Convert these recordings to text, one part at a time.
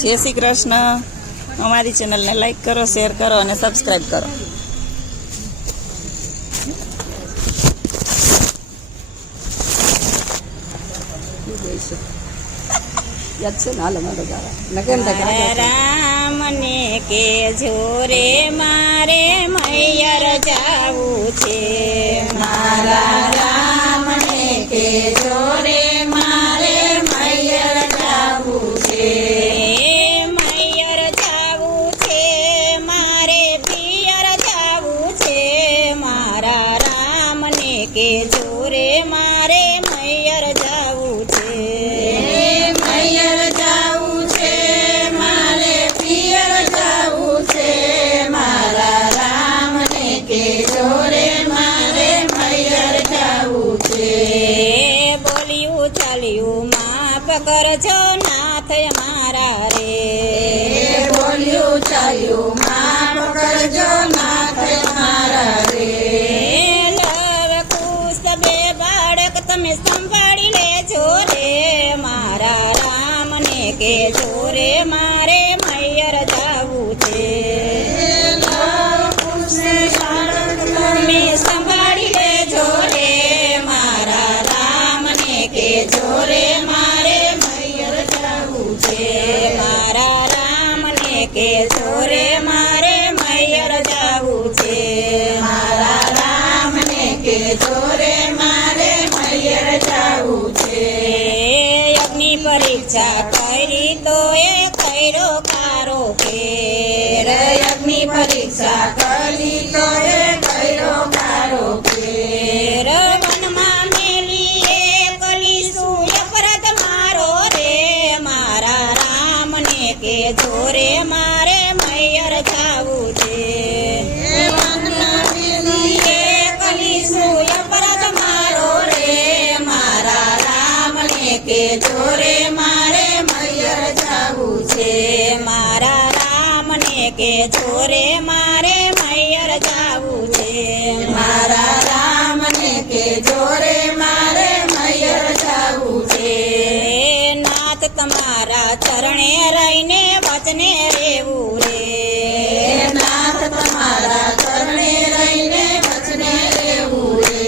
જય શ્રી કૃષ્ણ. અમારી ચેનલને લાઈક કરો શેર કરો અને સબસ્ક્રાઈબ કરો. યાદ છે ને હાલો ગાવા ને કે જોરે મારે મૈયર જાવું છે. મારા રામને કે કે જોરે મારે મૈયર જાવું છે. મૈયર જાવું છે મારે પિયર જાવું છે. મારા રામને કે જોરે મારે મૈયર જાવું છે. બોલ્યું ચાલ્યું માફ કરજો મારે મૈયર જાવું છે. તમે સંભાળી મારા રામને કે જોરે મારે મૈયર જાવું છે. મારા રામને કે જોરે મારે મૈયર જાવું છે. મારા રામને કે જોરે મારે મૈયર જાવું છે. અગ્નિ પરીક્ષા કરી તો એ કર્યો કારો ફેર અગ્નિ પરીક્ષા જોરે મારે મૈયર જાવું છે. મારા રામને કે જોરે મારે મૈયર જાવું છે. નાથ તમારા ચરણે રહીને વચને રેવું રે. નાથ તમારા ચરણે રહીને વચને રેવું રે.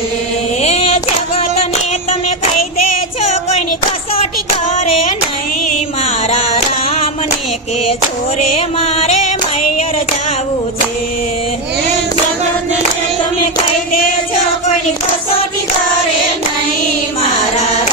જગતને તમે કહી દેજો, કોઈની કસોટી કરે નહીં. મારા રામને કે છોરે મારે જાવું છે. જગતને તમે કહી મારા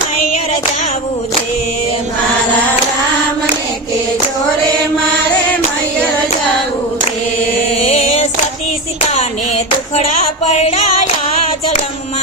મૈયર જાવું છે. મારા રામને કે જોરે મારે મૈયર જાવું છે. સતી સીતાને દુખડા પડ્યા જલમ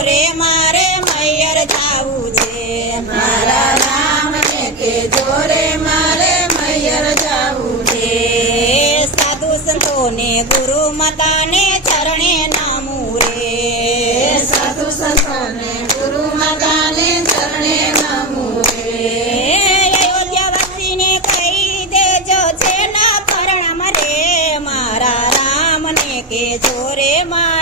છોરે મારે મૈયર જાવું છે. મારા રામને કે જોરે મારે મૈયર જાવું છે. સાધુ સંતોને ગુરુ માતાને ચરણે નામું રે. સાધુ સંતોને ગુરુ માતાને ચરણે નામું રે. કહી દેજો છે ના પરણમ રે. મારા રામને કે જોરે મારે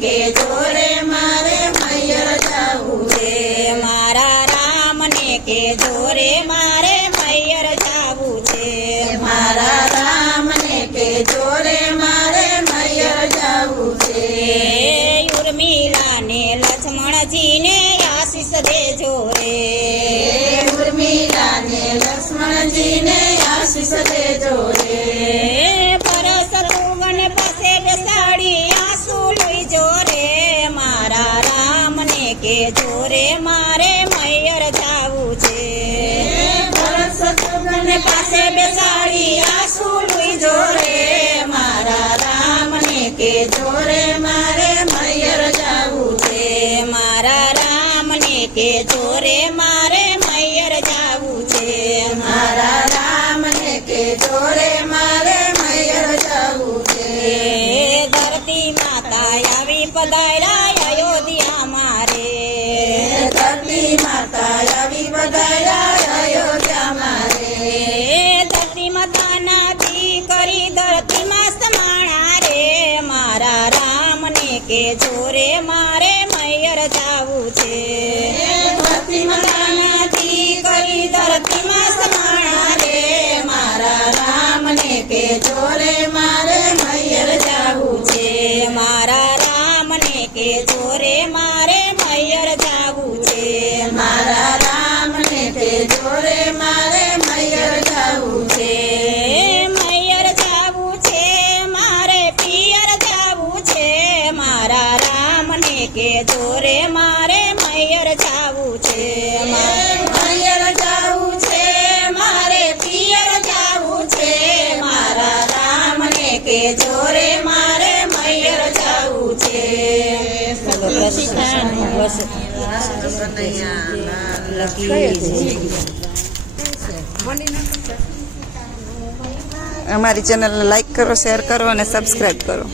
કે જોરે મારે મૈયર જાવું છે. મારા રામને કે જોરે મારે પાસે બેસાડી આંસુ લુઈજો રે. મારા રામને કે જોરે મારે મૈયર જાવું છે. ધરતી માતાના કરી રે. મારા રામને કે જોરે મારે મૈયર જાવું છે. મારા રામને કે જોરે જોરે મારે મૈયર જાવું છે. અમારી ચેનલને લાઈક કરો શેર કરો અને સબસ્ક્રાઈબ કરો.